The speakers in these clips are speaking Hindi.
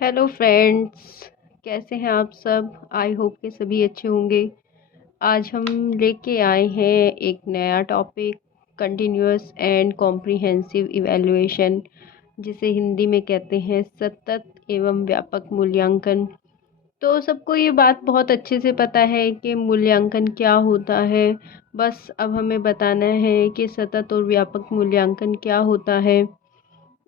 Hello friends. कैसे हैं आप सब? आई होप के सभी अच्छे होंगे। आज हम लेके आए हैं एक नया topic, continuous and comprehensive evaluation, जिसे हिंदी में कहते हैं सतत एवं व्यापक मूल्यांकन। तो सबको ये बात बहुत अच्छे से पता है कि मूल्यांकन क्या होता है। बस अब हमें बताना है कि सतत और व्यापक मूल्यांकन क्या होता है।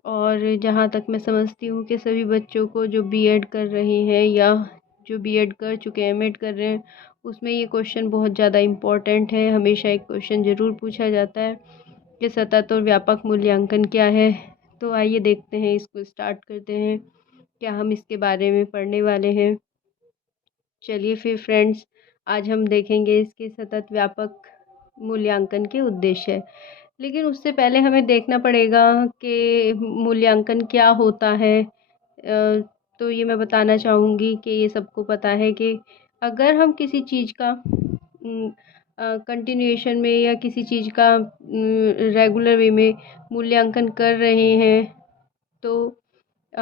और जहाँ तक मैं समझती हूँ कि सभी बच्चों को जो बीएड कर रहे हैं या जो बीएड कर चुके हैं, एमएड कर रहे हैं, उसमें ये क्वेश्चन बहुत ज़्यादा इम्पोर्टेंट है। हमेशा एक क्वेश्चन ज़रूर पूछा जाता है कि सतत और व्यापक मूल्यांकन क्या है। तो आइए देखते हैं, इसको स्टार्ट करते हैं। क्या हम इसके बारे में पढ़ने वाले हैं? चलिए फिर फ्रेंड्स, आज हम देखेंगे इसके सतत व्यापक मूल्यांकन के उद्देश्य। लेकिन उससे पहले हमें देखना पड़ेगा कि मूल्यांकन क्या होता है। तो ये मैं बताना चाहूँगी कि ये सबको पता है कि अगर हम किसी चीज़ का कंटिन्यूएशन में या किसी चीज़ का रेगुलर वे में मूल्यांकन कर रहे हैं, तो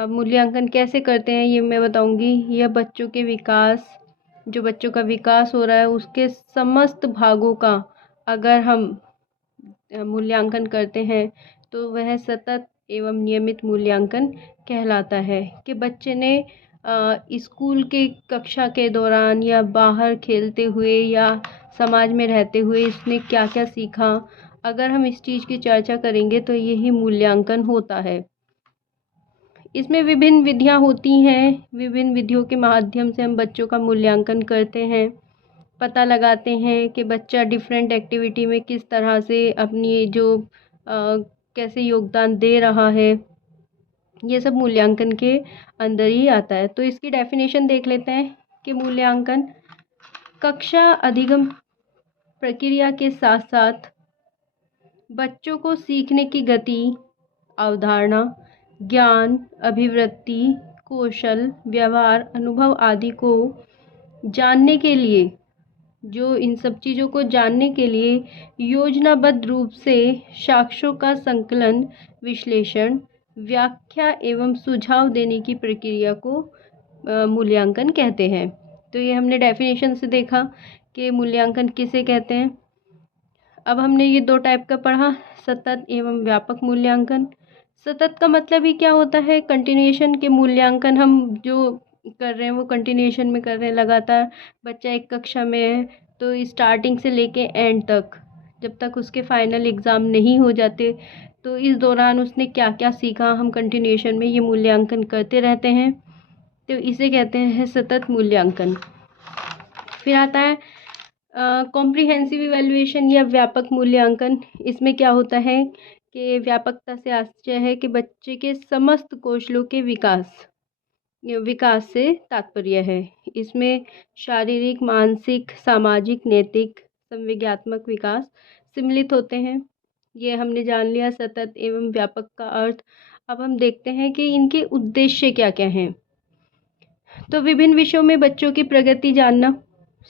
मूल्यांकन कैसे करते हैं ये मैं बताऊंगी। यह बच्चों के विकास, जो बच्चों का विकास हो रहा है उसके समस्त भागों का अगर हम मूल्यांकन करते हैं तो वह सतत एवं नियमित मूल्यांकन कहलाता है। कि बच्चे ने स्कूल के कक्षा के दौरान या बाहर खेलते हुए या समाज में रहते हुए इसने क्या क्या सीखा, अगर हम इस चीज़ की चर्चा करेंगे तो यही मूल्यांकन होता है। इसमें विभिन्न विधियाँ होती हैं। विभिन्न विधियों के माध्यम से हम बच्चों का मूल्यांकन करते हैं, पता लगाते हैं कि बच्चा डिफरेंट एक्टिविटी में किस तरह से अपनी जो कैसे योगदान दे रहा है। ये सब मूल्यांकन के अंदर ही आता है। तो इसकी डेफिनेशन देख लेते हैं कि मूल्यांकन कक्षा अधिगम प्रक्रिया के साथ साथ बच्चों को सीखने की गति, अवधारणा, ज्ञान, अभिवृत्ति, कौशल, व्यवहार, अनुभव आदि को जानने के लिए, जो इन सब चीज़ों को जानने के लिए योजनाबद्ध रूप से साक्ष्यों का संकलन, विश्लेषण, व्याख्या एवं सुझाव देने की प्रक्रिया को मूल्यांकन कहते हैं। तो ये हमने डेफिनेशन से देखा कि मूल्यांकन किसे कहते हैं। अब हमने ये दो टाइप का पढ़ा, सतत एवं व्यापक मूल्यांकन। सतत का मतलब ही क्या होता है? कंटिन्यूएशन के मूल्यांकन हम जो कर रहे हैं वो कंटिन्यूएशन में कर रहे हैं लगातार। बच्चा एक कक्षा में है तो स्टार्टिंग से लेके एंड तक, जब तक उसके फाइनल एग्ज़ाम नहीं हो जाते, तो इस दौरान उसने क्या क्या सीखा, हम कंटिन्यूएशन में ये मूल्यांकन करते रहते हैं। तो इसे कहते हैं सतत मूल्यांकन। फिर आता है कॉम्प्रिहेंसिव इवैल्यूएशन या व्यापक मूल्यांकन। इसमें क्या होता है कि व्यापकता से आशय है कि बच्चे के समस्त कौशलों के विकास से तात्पर्य है। इसमें शारीरिक, मानसिक, सामाजिक, नैतिक, संवेगात्मक विकास सम्मिलित होते हैं। ये हमने जान लिया सतत एवं व्यापक का अर्थ। अब हम देखते हैं कि इनके उद्देश्य क्या क्या हैं। तो विभिन्न विषयों में बच्चों की प्रगति जानना।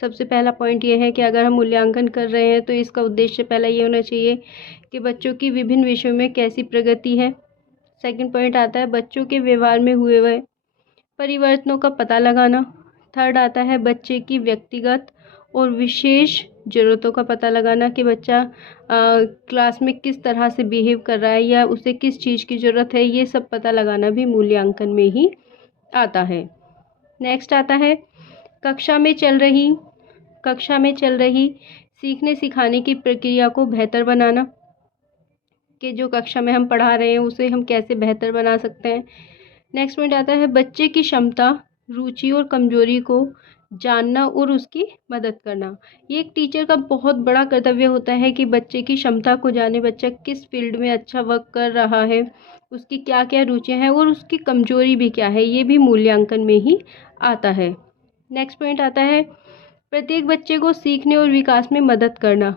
सबसे पहला पॉइंट ये है कि अगर हम मूल्यांकन कर रहे हैं तो इसका उद्देश्य पहला ये होना चाहिए कि बच्चों की विभिन्न विषयों में कैसी प्रगति है। सेकंड पॉइंट आता है बच्चों के व्यवहार में हुए हुए परिवर्तनों का पता लगाना। थर्ड आता है बच्चे की व्यक्तिगत और विशेष ज़रूरतों का पता लगाना कि बच्चा क्लास में किस तरह से बिहेव कर रहा है या उसे किस चीज़ की ज़रूरत है, ये सब पता लगाना भी मूल्यांकन में ही आता है। नेक्स्ट आता है कक्षा में चल रही सीखने सिखाने की प्रक्रिया को बेहतर बनाना। कि जो कक्षा में हम पढ़ा रहे हैं उसे हम कैसे बेहतर बना सकते हैं। नेक्स्ट पॉइंट आता है बच्चे की क्षमता, रुचि और कमजोरी को जानना और उसकी मदद करना। ये एक टीचर का बहुत बड़ा कर्तव्य होता है कि बच्चे की क्षमता को जाने, बच्चा किस फील्ड में अच्छा वर्क कर रहा है, उसकी क्या क्या रुचियां हैं और उसकी कमजोरी भी क्या है, ये भी मूल्यांकन में ही आता है। नेक्स्ट पॉइंट आता है प्रत्येक बच्चे को सीखने और विकास में मदद करना।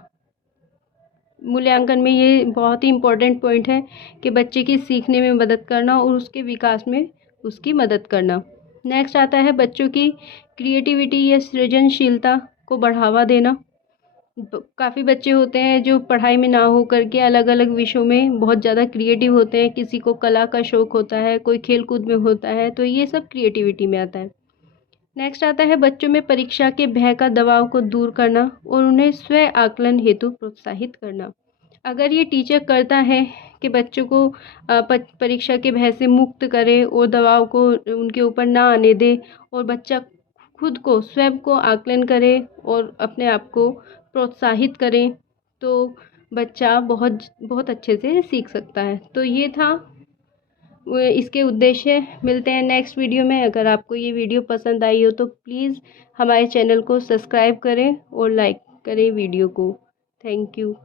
मूल्यांकन में ये बहुत ही इम्पोर्टेंट पॉइंट है कि बच्चे की सीखने में मदद करना और उसके विकास में उसकी मदद करना। नेक्स्ट आता है बच्चों की क्रिएटिविटी या सृजनशीलता को बढ़ावा देना। काफ़ी बच्चे होते हैं जो पढ़ाई में ना हो करके अलग अलग विषयों में बहुत ज़्यादा क्रिएटिव होते हैं, किसी को कला का शौक़ होता है, कोई खेल कूद में होता है, तो ये सब क्रिएटिविटी में आता है। नेक्स्ट आता है बच्चों में परीक्षा के भय का दबाव को दूर करना और उन्हें स्व आकलन हेतु प्रोत्साहित करना। अगर ये टीचर करता है कि बच्चों को परीक्षा के भय से मुक्त करे और दबाव को उनके ऊपर ना आने दे और बच्चा खुद को स्वयं को आकलन करे और अपने आप को प्रोत्साहित करें, तो बच्चा बहुत बहुत अच्छे से सीख सकता है। तो ये था इसके उद्देश्य। मिलते हैं नेक्स्ट वीडियो में। अगर आपको ये वीडियो पसंद आई हो तो प्लीज़ हमारे चैनल को सब्सक्राइब करें और लाइक करें वीडियो को। Thank you.